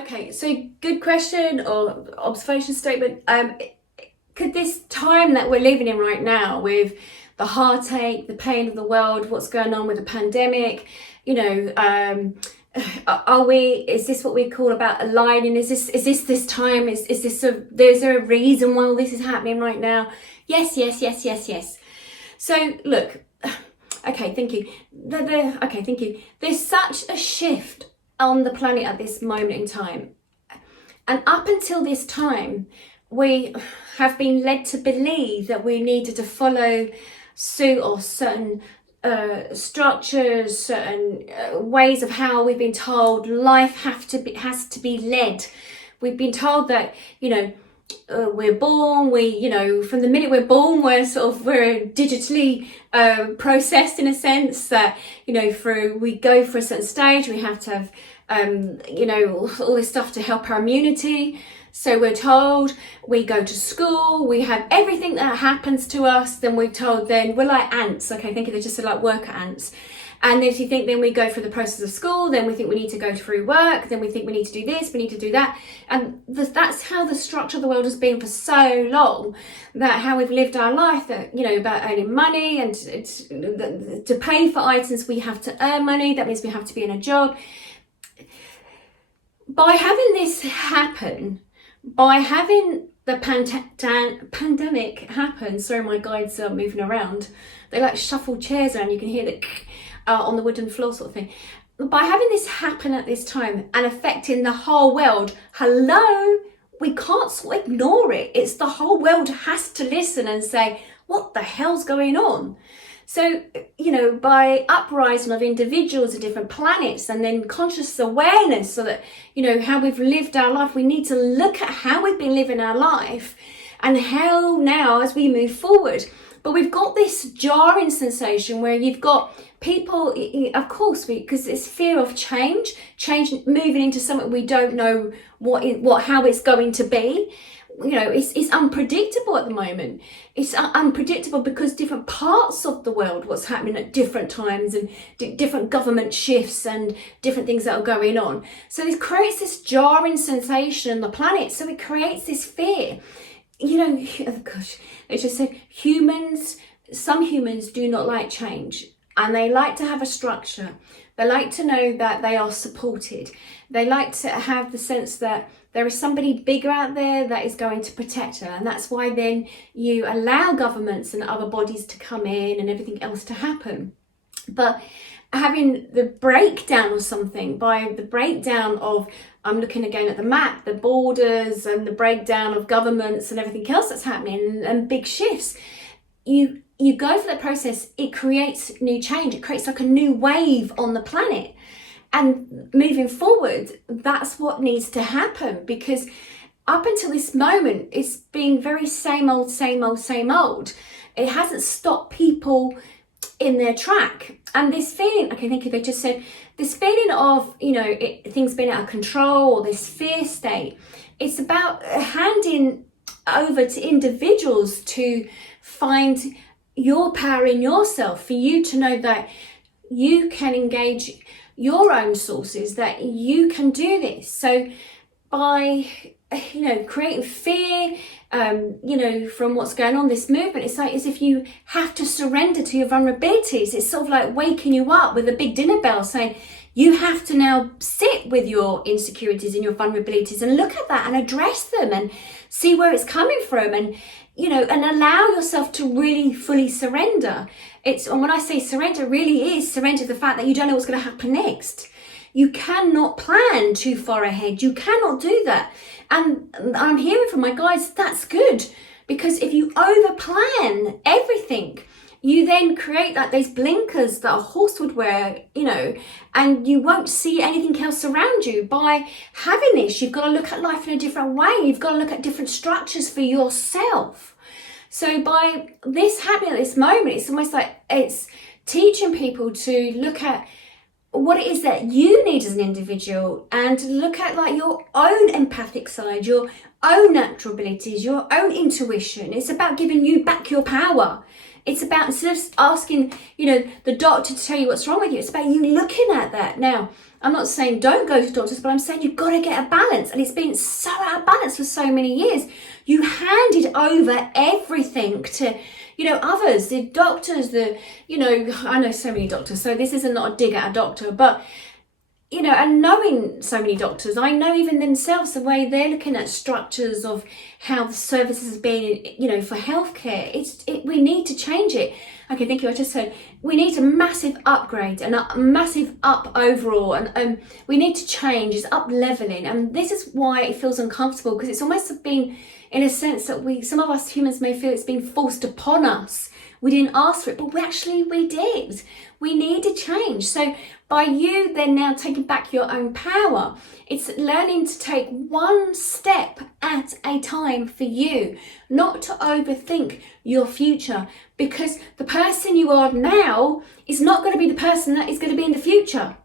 Okay, so good question or observation statement. Could this time that we're living in right now, with the heartache, the pain of the world, what's going on with the pandemic, is this what we call about aligning? Is this time? There's a reason why all this is happening right now? Yes, yes, yes, yes, yes. So look, okay, thank you. Okay, thank you. There's such a shift on the planet at this moment in time. And up until this time, we have been led to believe that we needed to follow suit or certain structures, certain ways of how we've been told life has to be led. We've been told that, we're born, from the minute we're born, we're digitally processed in a sense that, we go for a certain stage, we have to have, all this stuff to help our immunity. So we're told, we go to school, we have everything that happens to us, then we're told then we're like ants. Okay, think of it just like worker ants. And if you think then we go through the process of school, then we think we need to go through work, then we think we need to do this, we need to do that. And that's how the structure of the world has been for so long, that how we've lived our life, that, about earning money, and to pay for items, we have to earn money. That means we have to be in a job. By having this happen, by having the pandemic happen, sorry, my guides are moving around. They like shuffle chairs around. You can hear the on the wooden floor sort of thing. By having this happen at this time and affecting the whole world, we can't sort of ignore it. It's the whole world has to listen and say, what the hell's going on? So, by uprising of individuals of different planets and then conscious awareness, so that, how we've lived our life, we need to look at how we've been living our life and how now as we move forward. But we've got this jarring sensation where you've got people, of course, because it's fear of change, moving into something we don't know how it's going to be. It's unpredictable at the moment. It's unpredictable because different parts of the world, what's happening at different times, and different government shifts and different things that are going on. So this creates this jarring sensation on the planet. So it creates this fear. Oh gosh, they just said some humans do not like change, and they like to have a structure. They like to know that they are supported. They like to have the sense that there is somebody bigger out there that is going to protect her. And that's why then you allow governments and other bodies to come in and everything else to happen. But having the breakdown of something, by the breakdown of, I'm looking again at the map, the borders and the breakdown of governments and everything else that's happening and big shifts, you go for that process, it creates new change. It creates like a new wave on the planet. And moving forward, that's what needs to happen, because up until this moment, it's been very same old, same old, same old. It hasn't stopped people in their track. And this feeling, okay, thank you, they just said, this feeling of, things being out of control, or this fear state, it's about handing over to individuals to find your power in yourself, for you to know that you can engage your own sources, that you can do this. So by creating fear from what's going on, this movement, it's like as if you have to surrender to your vulnerabilities. It's sort of like waking you up with a big dinner bell saying you have to now sit with your insecurities and your vulnerabilities and look at that and address them and see where it's coming from, and and allow yourself to really fully surrender. And when I say surrender, really is surrender to the fact that you don't know what's going to happen next. You cannot plan too far ahead. You cannot do that. And I'm hearing from my guides, that's good, because if you over plan everything, you then create those blinkers that a horse would wear, and you won't see anything else around you. By having this, you've got to look at life in a different way. You've got to look at different structures for yourself. So by this happening at this moment, it's almost like it's teaching people to look at what it is that you need as an individual, and look at your own empathic side, your own natural abilities, your own intuition. It's about giving you back your power. It's about, instead of asking, the doctor to tell you what's wrong with you, it's about you looking at that. Now, I'm not saying don't go to doctors, but I'm saying you've got to get a balance. And it's been so out of balance for so many years. You handed over everything to, others, the doctors, I know so many doctors, so this isn't not a dig at a doctor, but and knowing so many doctors, I know even themselves, the way they're looking at structures of how the services have been, for healthcare, we need to change it. Okay, thank you. I just said we need a massive upgrade and a massive up overall, and we need to change. It's up leveling, and this is why it feels uncomfortable, because it's almost been, in a sense, that some of us humans may feel it's been forced upon us. We didn't ask for it, but we did. We need to change. So by you then now taking back your own power, it's learning to take one step at a time for you, not to overthink your future, because the person you are now is not going to be the person that is going to be in the future.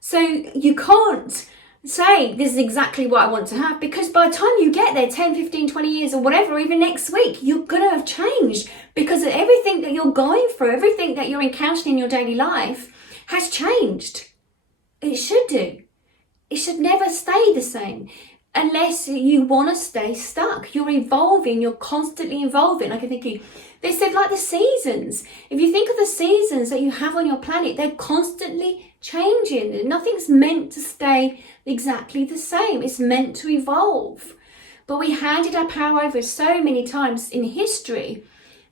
So you can't say this is exactly what I want to have, because by the time you get there 10, 15, 20 years or whatever, even next week, you're going to have changed, because of everything that you're going through, everything that you're encountering in your daily life has changed. It should do. It should never stay the same unless you want to stay stuck. You're evolving, you're constantly evolving. I can think of, they said like the seasons. If you think of the seasons that you have on your planet, they're constantly changing. Nothing's meant to stay exactly the same. It's meant to evolve. But we handed our power over so many times in history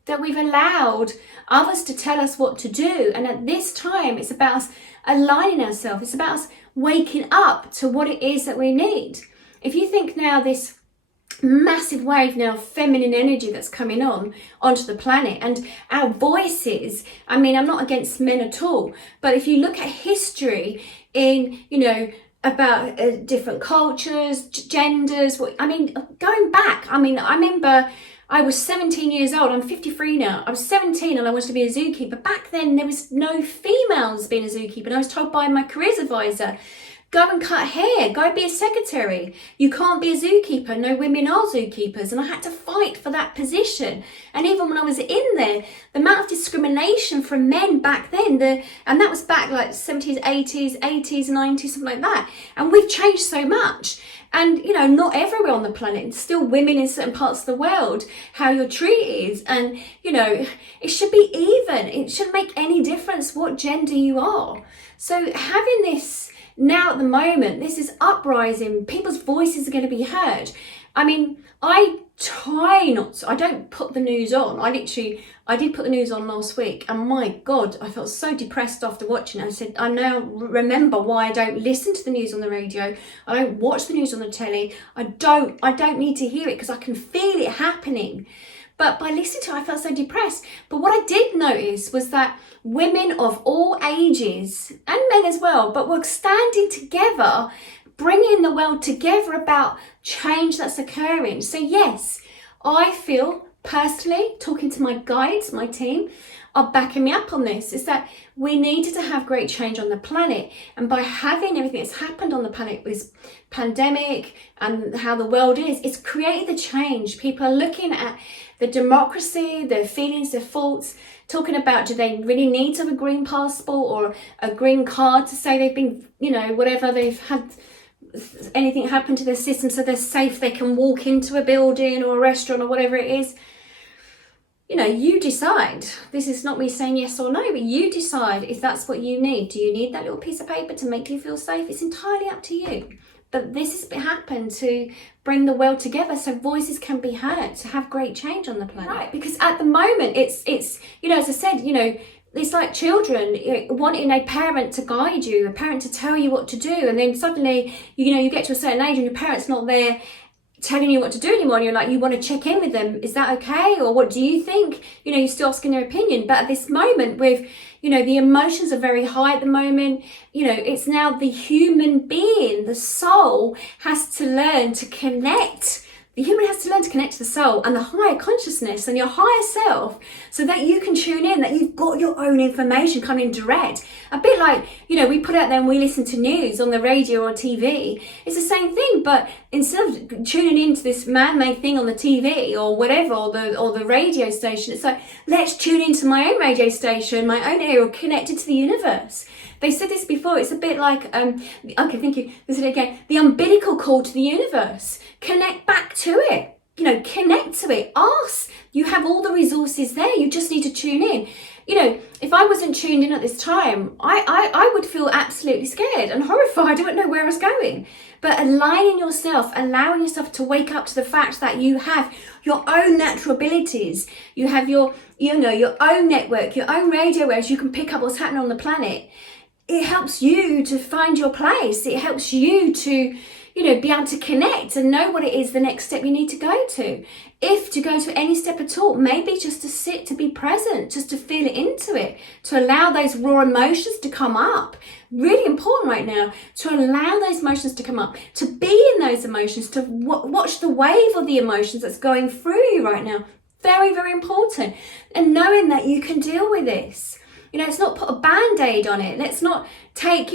that we've allowed others to tell us what to do. And at this time, it's about us aligning ourselves. It's about us waking up to what it is that we need. If you think now this massive wave now of feminine energy that's coming onto the planet, and our voices, I mean, I'm not against men at all, but if you look at history in, about different cultures, genders, going back, I remember I was 17 years old. I'm 53 now. I was 17 and I wanted to be a zookeeper. Back then, there was no females being a zookeeper. And I was told by my careers advisor, go and cut hair, go be a secretary. You can't be a zookeeper. No women are zookeepers. And I had to fight for that position. And even when I was in there, the amount of discrimination from men back then, and that was back like 70s, 80s, 90s, something like that. And we've changed so much. And, not everywhere on the planet, still women in certain parts of the world, how you're treated. And, it should be even. It shouldn't make any difference what gender you are. So having this now at the moment, this is uprising. People's voices are going to be heard. I try not to, I don't put the news on. I did put the news on last week, and my God, I felt so depressed after watching it. I said, I now remember why I don't listen to the news on the radio. I don't watch the news on the telly. I don't need to hear it, because I can feel it happening. But by listening to it, I felt so depressed. But what I did notice was that women of all ages, and men as well, but were standing together, bringing the world together about change that's occurring. So yes, I feel personally, talking to my guides, my team, are backing me up on this, is that we needed to have great change on the planet. And by having everything that's happened on the planet with pandemic and how the world is, it's created the change. People are looking at the democracy, their feelings, their thoughts, talking about, do they really need to have a green passport or a green card to say they've been, whatever, they've had anything happen to their system, so they're safe, they can walk into a building or a restaurant or whatever it is. You decide. This is not me saying yes or no, but you decide if that's what you need. Do you need that little piece of paper to make you feel safe? It's entirely up to you. But this has happened to bring the world together so voices can be heard, to have great change on the planet. Right, because at the moment, it's as I said, it's like children wanting a parent to guide you, a parent to tell you what to do, and then suddenly, you get to a certain age and your parent's not there telling you what to do anymore, and you're like, you want to check in with them, is that okay, or what do you think? You're still asking their opinion. But at this moment, with the emotions are very high at the moment, it's now the human being, the soul, has to learn to connect The human has to learn to connect to the soul and the higher consciousness and your higher self, so that you can tune in, that you've got your own information coming direct. A bit like, we put out there and we listen to news on the radio or TV. It's the same thing, but instead of tuning into this man-made thing on the TV or whatever, or the radio station, it's like, let's tune into my own radio station, my own area, connected to the universe. They said this before, it's a bit like, okay, thank you, this is it again, the umbilical cord to the universe. Connect back to it, connect to it, ask. You have all the resources there, you just need to tune in. If I wasn't tuned in at this time, I would feel absolutely scared and horrified. I don't know where I was going. But aligning yourself, allowing yourself to wake up to the fact that you have your own natural abilities, you have your own network, your own radio waves, you can pick up what's happening on the planet. It helps you to find your place. It helps you to, be able to connect and know what it is the next step you need to go to. If to go to any step at all, maybe just to sit, to be present, just to feel into it, to allow those raw emotions to come up. Really important right now, to allow those emotions to come up, to be in those emotions, to watch the wave of the emotions that's going through you right now. Very, very important. And knowing that you can deal with this. Let's not put a band-aid on it. Let's not take,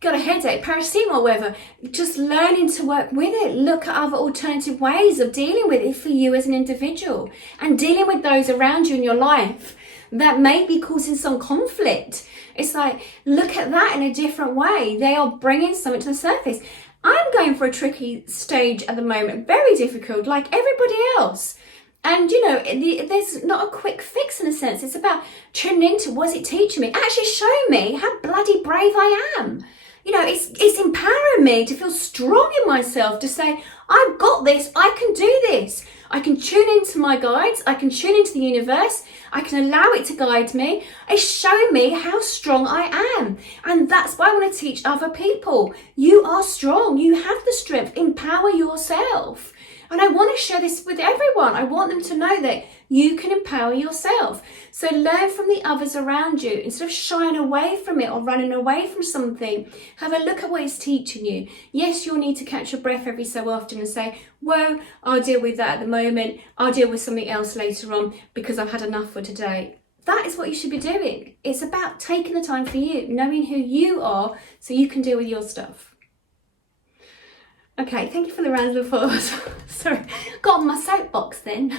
got a headache, paracetamol, whatever. Just learning to work with it. Look at other alternative ways of dealing with it for you as an individual, and dealing with those around you in your life that may be causing some conflict. It's like, look at that in a different way. They are bringing something to the surface. I'm going for a tricky stage at the moment, very difficult, like everybody else. And, there's not a quick fix in a sense. It's about tuning into what's it teaching me. Actually show me how bloody brave I am. It's empowering me to feel strong in myself, to say, I've got this, I can do this. I can tune into my guides, I can tune into the universe, I can allow it to guide me. It's showing me how strong I am. And that's why I want to teach other people. You are strong, you have the strength, empower yourself. And I want to share this with everyone. I want them to know that you can empower yourself. So learn from the others around you. Instead of shying away from it or running away from something, have a look at what it's teaching you. Yes, you'll need to catch your breath every so often and say, whoa, I'll deal with that at the moment. I'll deal with something else later on because I've had enough for today. That is what you should be doing. It's about taking the time for you, knowing who you are so you can deal with your stuff. Okay, thank you for the round of applause. Sorry, got on my soapbox then.